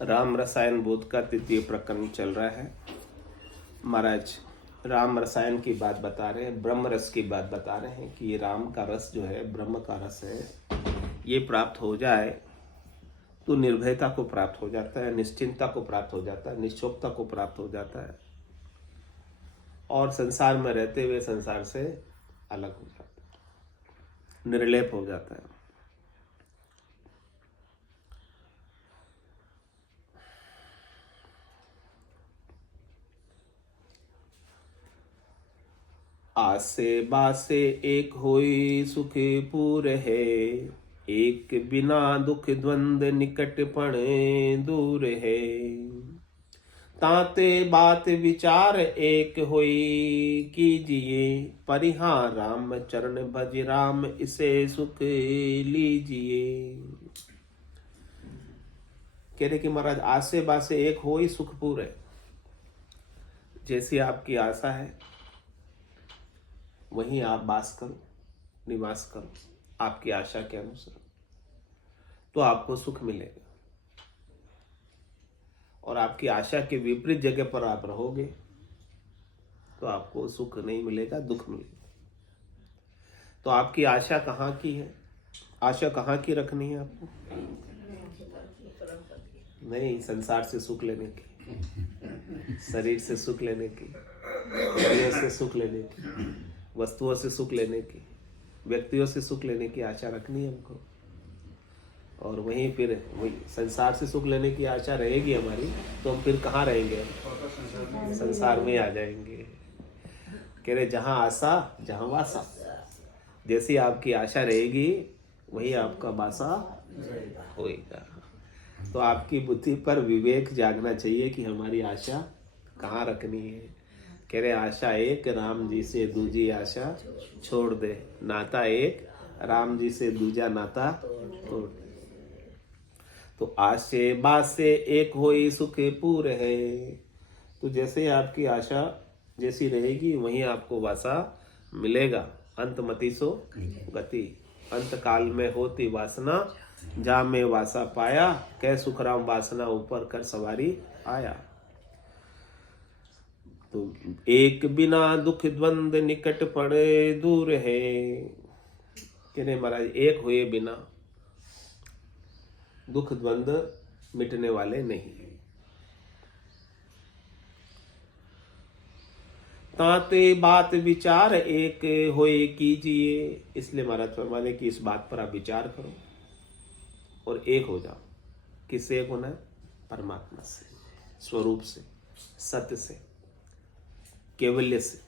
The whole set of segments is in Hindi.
राम रसायन बोध का तृतीय प्रकरण चल रहा है। महाराज राम रसायन की बात बता रहे हैं, ब्रह्म रस की बात बता रहे हैं कि ये राम का रस जो है, ब्रह्म का रस है, ये प्राप्त हो जाए तो निर्भयता को प्राप्त हो जाता है, निश्चिंतता को प्राप्त हो जाता है, निश्चोकता को प्राप्त हो जाता है और संसार में रहते हुए संसार से अलग हो जाता है, निर्लेप हो जाता है। आसे बासे एक होई सुख पूर है, एक बिना दुख द्वंद निकट पण दूर है। ताते बात विचार एक होई कीजिए, परिहां राम चरण भज राम इसे सुख लीजिए। कह रहे कि महाराज आसे बासे एक होई सुखपूर है। जैसी आपकी आशा है वहीं आप वास करो, निवास करो आपकी आशा के अनुसार, तो आपको सुख मिलेगा। और आपकी आशा के विपरीत जगह पर आप रहोगे तो आपको सुख नहीं मिलेगा, दुख मिलेगा। तो आपकी आशा कहाँ की है? आशा कहाँ की रखनी है आपको? नहीं, संसार से सुख लेने की, शरीर से सुख लेने की, इंद्रियों से सुख लेने की, वस्तुओं से सुख लेने की, व्यक्तियों से सुख लेने की आशा रखनी है हमको। और वहीं फिर वही संसार से सुख लेने की आशा रहेगी हमारी, तो हम फिर कहाँ रहेंगे? संसार में आ जाएंगे। कह रहे जहाँ आशा जहाँ वासा। जैसी आपकी आशा रहेगी वही आपका वासा होएगा। तो आपकी बुद्धि पर विवेक जागना चाहिए कि हमारी आशा कहाँ रखनी है। कह रहे आशा एक राम जी से दूजी आशा छोड़ दे, नाता एक राम जी से दूजा नाता तोड़ दे। तो आशे बासे एक होई सुख पूर है। तो जैसे आपकी आशा जैसी रहेगी वहीं आपको वासा मिलेगा। अंत मति सो गति, अंत काल में होती वासना, जा में वासा पाया, कह सुखराम वासना ऊपर कर सवारी आया। तो एक बिना दुख द्वंद निकट पड़े दूर है। कहने महाराज एक हुए बिना दुख द्वंद मिटने वाले नहीं। ताते बात विचार एक होए कीजिए। इसलिए महाराज फरमाने की इस बात पर आप विचार करो और एक हो जाओ। किससे एक होना है? परमात्मा से, स्वरूप से, सत्य से, केवल्य से।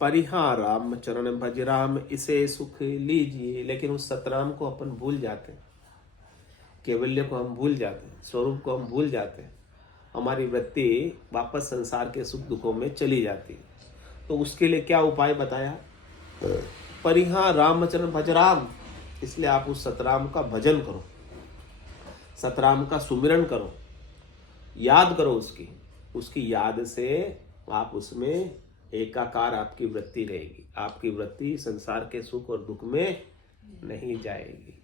परिहां राम चरण भज राम इसे सुख लीजिए। लेकिन उस सतराम को अपन भूल जाते हैं, केवल्य को हम भूल जाते हैं, स्वरूप को हम भूल जाते हैं। हमारी वृत्ति वापस संसार के सुख दुखों में चली जाती है। तो उसके लिए क्या उपाय बताया? परिहां राम चरण भज राम। इसलिए आप उस सतराम का भजन करो, सतराम का सुमिरन करो, याद करो उसकी याद से आप उसमें एकाकार आपकी वृत्ति रहेगी। आपकी वृत्ति संसार के सुख और दुख में नहीं जाएगी।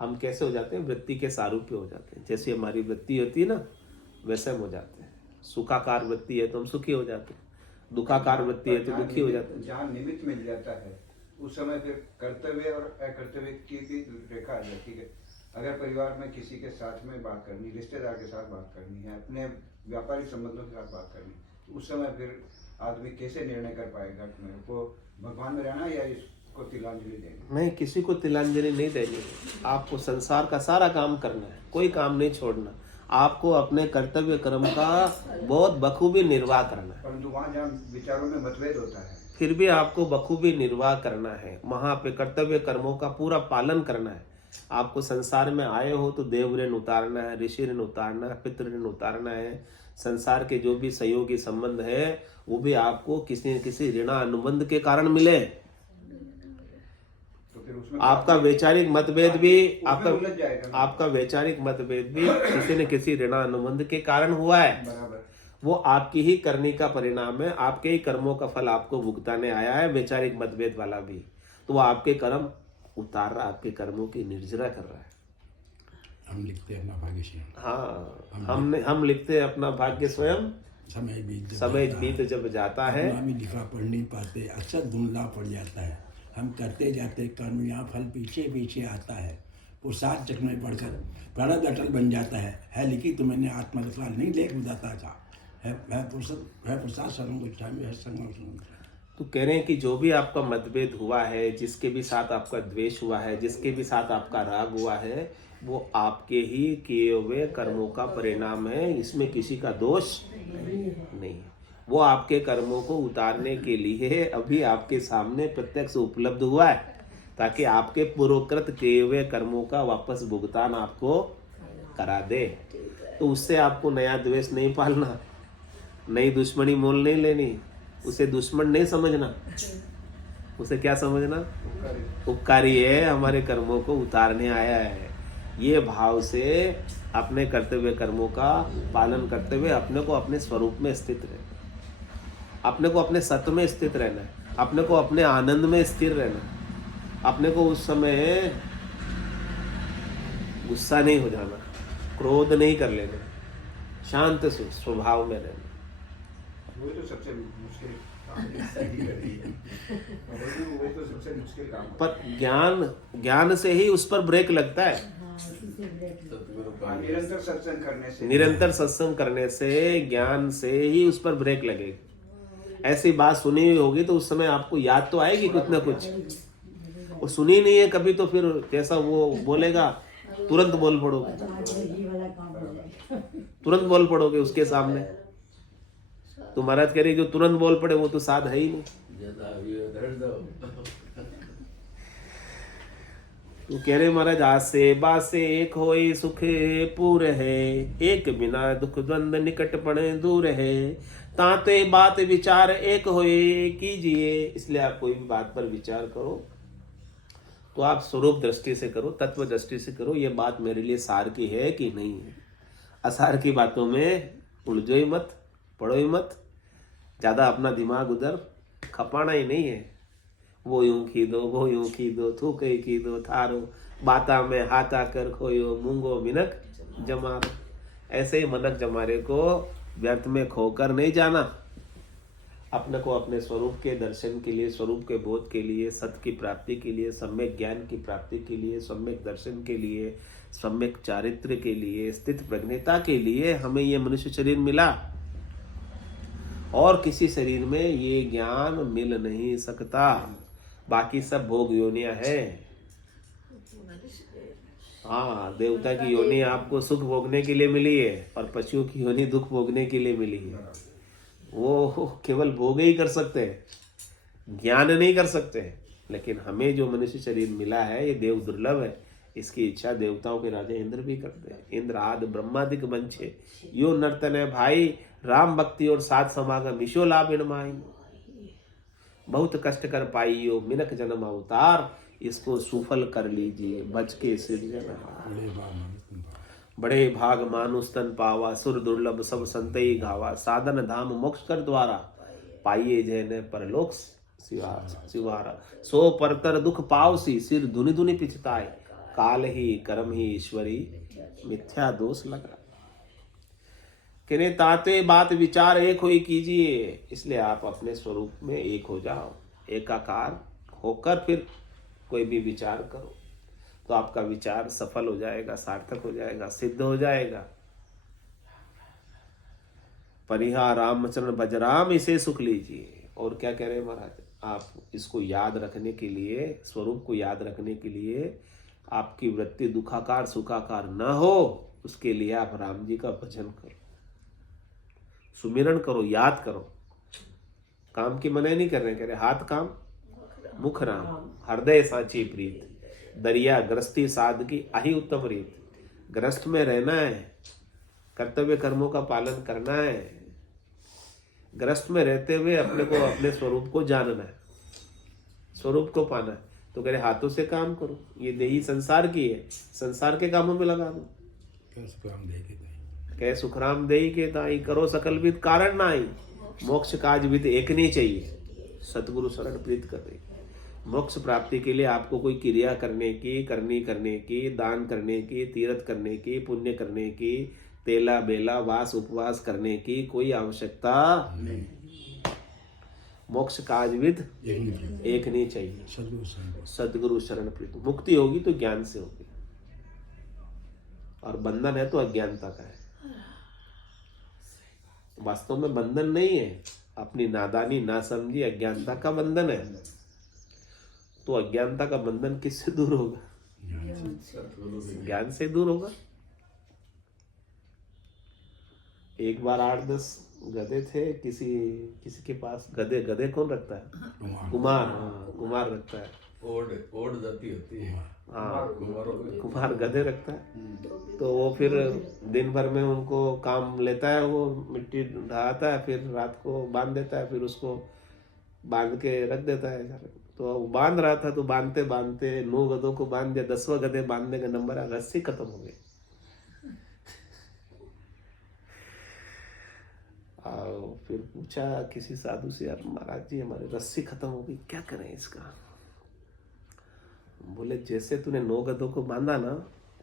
हम कैसे हो जाते हैं? वृत्ति के सारूप्य हो जाते हैं। जैसे हमारी वृत्ति होती है ना, वैसे हम हो जाते हैं। सुखाकार वृत्ति है तो हम सुखी हो जाते हैं, दुखाकार वृत्ति है तो दुखी हो जाते हैं। जहाँ निमित्त मिल जाता है उस समय फिर कर्तव्य और अकर्तव्य की भी रेखा आ जाती है। अगर परिवार में किसी के साथ में बात करनी, रिश्तेदार के साथ बात करनी है, अपने व्यापारिक संबंधों के साथ बात करनी, तो उस समय फिर आदमी कैसे निर्णय कर पाएगा कि मेरे को भगवान में रहना या इसको तिलांजलि देनी? नहीं, किसी को तिलांजलि नहीं देनी है। आपको संसार का सारा काम करना है, कोई काम नहीं छोड़ना। आपको अपने कर्तव्य कर्म का बहुत बखूबी निर्वाह करना है। परंतु वहाँ जहाँ विचारों में मतभेद होता है, फिर भी आपको बखूबी निर्वाह करना है। वहां पे कर्तव्य कर्मों का पूरा पालन करना है। आपको संसार में आए हो तो देव ऋण उतारना है, ऋषि ऋण उतारना है, पितृ ऋण उतारना है। संसार के जो भी सहयोगी संबंध है वो भी आपको किसी न किसी ऋणा अनुबंध के कारण मिले। आपका वैचारिक मतभेद भी आपका वैचारिक मतभेद भी किसी न किसी ऋणा अनुबंध के कारण हुआ है। वो आपकी ही करनी का परिणाम है, आपके ही कर्मों का फल आपको भुगताने आया है, वैचारिक मतभेद वाला भी। तो वो आपके कर्म उतार रहा, आपके कर्मों की निर्जरा कर रहा है। हम लिखते हैं अपना भाग्य स्वयं। हाँ, हम लिखते हैं अपना भाग्य स्वयं। समय बीत जब जाता है, अपना भी लिखा पढ़ नहीं पाते, अक्सर धुंधला पड़ जाता है। हम करते जाते कर्म, यहाँ फल पीछे पीछे आता है। पुरुषार्थ चक्र में बढ़कर प्रारब्ध अटल बन जाता है लिखी तो मैंने आत्मविश्वास नहीं लेख बताता था, है पुरुषार्थ सर्वों को इच्छा में है संग। तो कह रहे हैं कि जो भी आपका मतभेद हुआ है, जिसके भी साथ आपका द्वेष हुआ है, जिसके भी साथ आपका राग हुआ है, वो आपके ही किए हुए कर्मों का परिणाम है। इसमें किसी का दोष नहीं। वो आपके कर्मों को उतारने के लिए अभी आपके सामने प्रत्यक्ष उपलब्ध हुआ है, ताकि आपके पूर्वकृत किए हुए कर्मों का वापस भुगतान आपको करा दे। तो उससे आपको नया द्वेष नहीं पालना, नई दुश्मनी मोल नहीं लेनी, उसे दुश्मन नहीं समझना। उसे क्या समझना? उपकारी है, हमारे कर्मों को उतारने आया है। ये भाव से अपने कर्तव्य कर्मों का पालन करते हुए अपने को अपने स्वरूप में स्थित रहना, अपने को अपने सत्य में स्थित रहना, अपने को अपने आनंद में स्थिर रहना, अपने को उस समय गुस्सा नहीं हो जाना, क्रोध नहीं कर लेना, शांत स्वभाव में रहना। वो तो सबसे मुश्किल काम है। वो तो सबसे मुश्किल काम है। पर ज्ञान से ही उस पर ब्रेक लगता है। निरंतर सत्संग करने से ज्ञान से ही उस पर ब्रेक लगेगी। ऐसी बात सुनी हुई होगी तो उस समय आपको याद तो आएगी कुछ ना कुछ। वो सुनी नहीं है कभी, तो फिर कैसा वो बोलेगा, तुरंत बोल पड़ोगे, तुरंत बोल पड़ोगे उसके सामने। तो महाराज कह रहे जो तुरंत बोल पड़े वो तो साध है ही नहीं। तो कह रहे महाराज, आज से बासे एक होए सुख पूर है, एक बिना दुख द्वंद निकट पड़े दूर है, ताते बात विचार एक होए कीजिए। इसलिए आप कोई भी बात पर विचार करो तो आप स्वरूप दृष्टि से करो, तत्व दृष्टि से करो। ये बात मेरे लिए सार की है कि नहीं है। असार की बातों में उलझो ही मत, पढ़ो ही मत, ज्यादा अपना दिमाग उधर खपाना ही नहीं है। वो यूं खीदो, वो यूं खीदो, थूके खीदो थारो, बाता में हाथा कर खोयो, मूंगो मिनक जमारो। ऐसे ही मनक जमारे को व्यर्थ में खोकर नहीं जाना। अपने को अपने स्वरूप के दर्शन के लिए, स्वरूप के बोध के लिए, सत्य की प्राप्ति के लिए, सम्यक ज्ञान की प्राप्ति के लिए, सम्यक दर्शन के लिए, सम्यक चारित्र के लिए, स्थित प्रज्ञता के लिए हमें ये मनुष्य शरीर मिला। और किसी शरीर में ये ज्ञान मिल नहीं सकता। बाकी सब भोग योनियां है। हाँ, देवता की योनि आपको सुख भोगने के लिए मिली है और पशुओं की योनि दुख भोगने के लिए मिली है। वो केवल भोग ही कर सकते हैं, ज्ञान नहीं कर सकते। लेकिन हमें जो मनुष्य शरीर मिला है ये देव दुर्लभ है। इसकी इच्छा देवताओं के राजा इंद्र भी करते हैं। इंद्र आदि ब्रह्मादिक बंछे यो नर्तन है भाई, राम भक्ति और साथ समागम ईशो लाभ इनमाई। बहुत कष्ट कर पाइयो मिनक जन्म अवतार, इसको सुफल कर लीजिए बच के सिरजना। बड़े भाग मानुष तन पावा, सुर दुर्लभ सब संतई गावा, साधन धाम मोक्ष कर द्वारा, पाइये जैन परलोक सिवारा। सो परतर दुख पावसी, सिर धुनि धुनि पिछताए, काल ही कर्म ही ईश्वरी, मिथ्या दोष लगा। कहने ताते बात विचार एक हुई कीजिए। इसलिए आप अपने स्वरूप में एक हो जाओ, एकाकार होकर फिर कोई भी विचार करो तो आपका विचार सफल हो जाएगा, सार्थक हो जाएगा, सिद्ध हो जाएगा। परिहा रामचरण बजराम, इसे सुख लीजिए। और क्या कह रहे हैं महाराज, आप इसको याद रखने के लिए, स्वरूप को याद रखने के लिए आपकी वृत्ति दुखाकार सुखाकार न हो, उसके लिए आप राम जी का भजन करो, सुमिरन करो, याद करो। काम की मना नहीं कर रहे, कह रहे हाथ काम मुख राम, हृदय साची प्रीत, दरिया गृहस्थी साध की आही उत्तम रीत। गृहस्थ में रहना है, कर्तव्य कर्मों का पालन करना है, गृहस्थ में रहते हुए अपने को, अपने स्वरूप को जानना है, स्वरूप को पाना है। तो कह रहे हाथों से काम करो, ये देही संसार की है, संसार के कामों में लगा दो। कह सुखराम देही के दाई, करो सकल विद कारण नाई, मोक्ष काज विद एक नहीं चाहिए, सतगुरु शरण प्रीत कर रही। मोक्ष प्राप्ति के लिए आपको कोई क्रिया करने की, दान करने की, तीर्थ करने की, पुण्य करने की, तेला बेला वास उपवास करने की कोई आवश्यकता नहीं, मोक्ष काजविद एक नहीं चाहिए, सदगुरु शरण प्रीति। मुक्ति होगी तो ज्ञान से होगी, और बंधन है तो अज्ञानता का है। वास्तव में बंधन नहीं है, अपनी नादानी ना समझी अज्ञानता का बंधन है। तो अज्ञानता का बंधन किससे दूर होगा? ज्ञान से दूर होगा। एक बार 8-10 गधे थे किसी के पास। गधे कौन रखता है? कुमार। हाँ, कुमार रखता है। ओढ़ जाती होती है। हाँ, कुमार गधे रखता है। तो वो फिर दिन भर में उनको काम लेता है, वो मिट्टी ढाता है, फिर रात को बांध देता है, फिर उसको बांध के रख देता है। तो वो बांध रहा था, तो बांधते बांधते 9 गधों को बांध दिया, 10वां गधे बांधने का नंबर आ, रस्सी खत्म हो गई। फिर पूछा किसी साधु से, यार महाराज जी हमारी रस्सी खत्म हो गई, क्या करें इसका? बोले जैसे तूने 9 गधों को बांधा ना,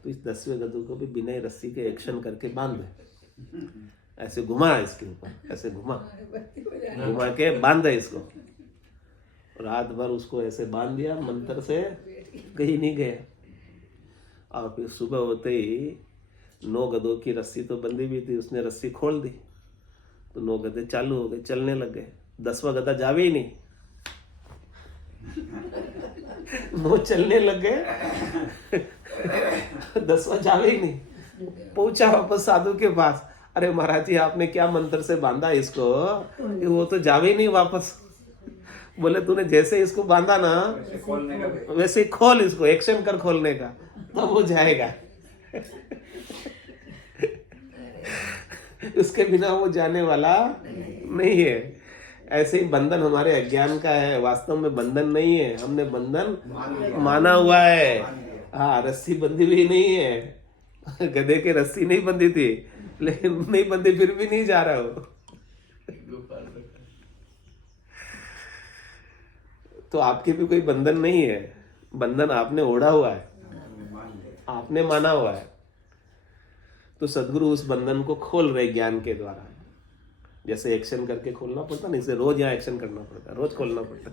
तो इस 10वें गधों को भी बिना रस्सी के एक्शन करके बांध दे। ऐसे घुमा इसके ऊपर, ऐसे घुमा के बांध दे इसको। रात भर उसको ऐसे बांध दिया, मंत्र से कहीं नहीं गया। और फिर सुबह होते ही 9 गधों की रस्सी तो बंधी हुई थी, उसने रस्सी खोल दी, तो 9 गधे चालू हो गए, चलने लग गए। 10वां गधा जावे ही नहीं, 9 चलने लग गए, 10वां जावे ही नहीं। पहुंचा वापस साधु के पास, अरे महाराज जी आपने क्या मंत्र से बांधा इसको, वो तो जावे ही नहीं वापस। बोले तूने जैसे इसको बांधा ना, वैसे ही खोल इसको, एक्शन कर खोलने का, तब वो जाएगा। उसके बिना वो जाने वाला नहीं है। ऐसे ही बंधन हमारे अज्ञान का है, वास्तव में बंधन नहीं है, हमने बंधन माना हुआ है। हाँ, रस्सी बंधी हुई नहीं है, गधे के रस्सी नहीं बंधी थी, लेकिन नहीं बंधी फिर भी नहीं जा रहा हो। तो आपके भी कोई बंधन नहीं है, बंधन आपने ओढ़ा हुआ है, आपने माना हुआ है। तो सदगुरु उस बंधन को खोल रहे ज्ञान के द्वारा। जैसे एक्शन करके खोलना पड़ता ना, इसे रोज यहाँ एक्शन करना पड़ता, रोज खोलना पड़ता।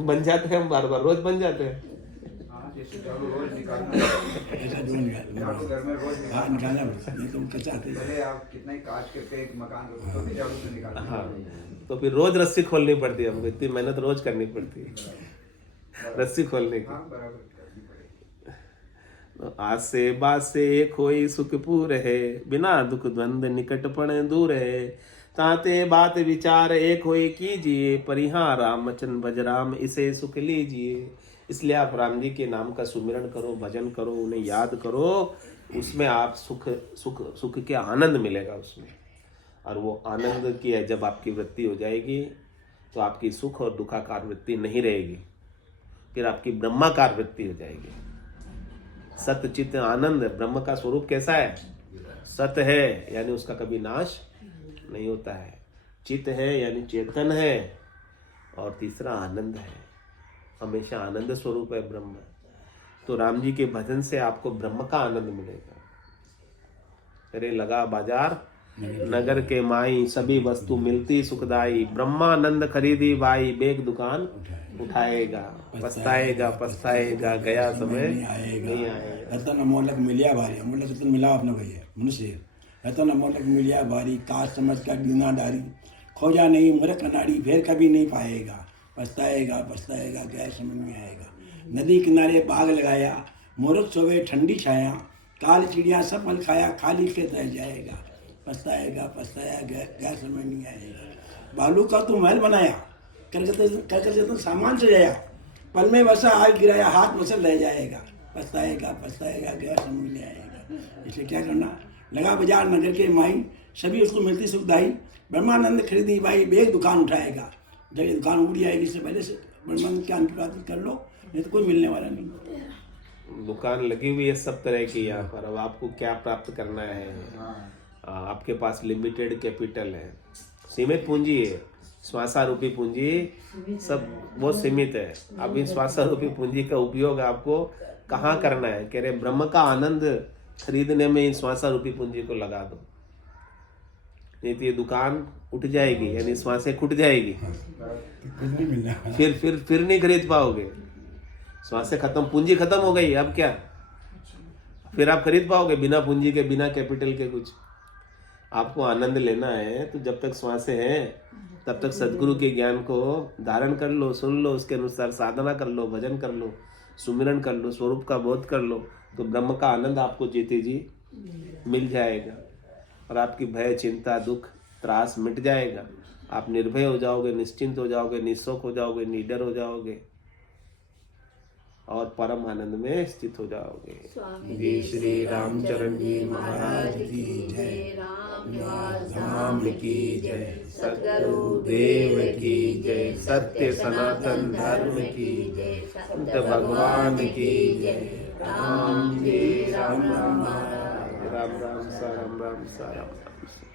बन जाते हैं हम बार बार, रोज बन जाते हैं। रोज निकालना, भले आप कितना ही कांच के पे एक मकान तो भी झाड़ू से निकालना। हाँ, तो फिर रोज रस्सी खोलनी पड़ती है हमको, इतनी मेहनत रोज करनी पड़ती है रस्सी खोलने की। आज से बात से खोई सुखपूर है, बिना दुख द्वंद निकटपण दूर है। ताते बात विचार एक होए कीजिए, परिहार राम वचन भज राम इसे सुख लीजिए। इसलिए आप राम जी के नाम का सुमिरन करो, भजन करो, उन्हें याद करो, उसमें आप सुख के आनंद मिलेगा उसमें। और वो आनंद की है जब आपकी वृत्ति हो जाएगी, तो आपकी सुख और दुखाकार वृत्ति नहीं रहेगी, फिर आपकी ब्रह्माकार वृत्ति हो जाएगी। सत्य चित्त आनंद, ब्रह्म का स्वरूप कैसा है? सत्य है, यानी उसका कभी नाश नहीं होता है। चित्त है यानी चेतन है, और तीसरा आनंद है, हमेशा आनंद स्वरूप है ब्रह्म। तो राम जी के भजन से आपको ब्रह्म का आनंद मिलेगा। तेरे लगा बाजार नगर के माई, सभी वस्तु मिलती सुखदाई। ब्रह्मानंद खरीदी बाई, बेग दुकान उठाएगा। पछताएगा पछताएगा, गया समय नहीं आएगा। रतन अमोलक मिलिया भारी, अमोलक रतन मिला आपने भैया मनुष्य। रतन अमोलक मिलिया भारी, काश समझ का दीना डारी। खोजा नहीं मूर्ख अनाड़ी, फिर कभी नहीं पाएगा। पछताएगा पछताएगा, गया समझ में आएगा। नदी किनारे बाग लगाया, मूर्ख सोवे ठंडी छाया। काल चिड़िया सब फल खाया, खाली खेत रह जाएगा। पछताएगा पछताएगा, गया समझ नहीं आएगा। बालू का तू महल बनाया, कर तो सामान सजाया। पल में वसा आग गिराया, हाथ मसल रह जाएगा। पछताएगा पछताएगा, गया समझ में आएगा। इसलिए क्या करना? लगा बाजार नगर के माई, सभी उसको मिलती सुखदाई। ब्रह्मानंद खरीदी बाई, बेग दुकान उठाएगा। जब ये दुकान उड़ जाएगी, इससे पहले से ब्रह्मानंद ज्ञान की प्राप्ति कर लो, नहीं तो कोई मिलने वाला नहीं। दुकान लगी हुई है सब तरह की यहाँ पर। अब आपको क्या प्राप्त करना है? आपके पास लिमिटेड कैपिटल है, सीमित पूंजी है, श्वासारूपी पूंजी सब वो सीमित है। अब इन श्वासारूपी पूंजी का उपयोग आपको कहाँ करना है? कह रहे ब्रह्म का आनंद खरीदने में इन श्वासारूपी पूंजी को लगा दो, नहीं तो ये दुकान उठ जाएगी, यानी श्वासें खुट जाएगी, कुछ नहीं मिलना। फिर नहीं खरीद पाओगे। श्वासें खत्म, पूंजी खत्म हो गई, अब क्या? फिर आप खरीद पाओगे बिना पूंजी के, बिना कैपिटल के कुछ? आपको आनंद लेना है तो जब तक श्वासें हैं तब तक सदगुरु के ज्ञान को धारण कर लो, सुन लो, उसके अनुसार साधना कर लो, भजन कर लो, सुमिरन कर लो, स्वरूप का बोध कर लो, तो ब्रह्म का आनंद आपको जीते जी मिल जाएगा और आपकी भय, चिंता, दुख, त्रास मिट जाएगा। आप निर्भय हो जाओगे, निश्चिंत हो जाओगे, निःशोक हो जाओगे, निडर हो जाओगे और परम आनंद में स्थित हो जाओगे। जी श्री रामचरण जी महाराज की जय, राम की जय, सद्गुरु देव की जय, सत्य सनातन धर्म की जय, संत भगवान की जय। राम जी राम राम, राम राम सा राम राम सा राम राम।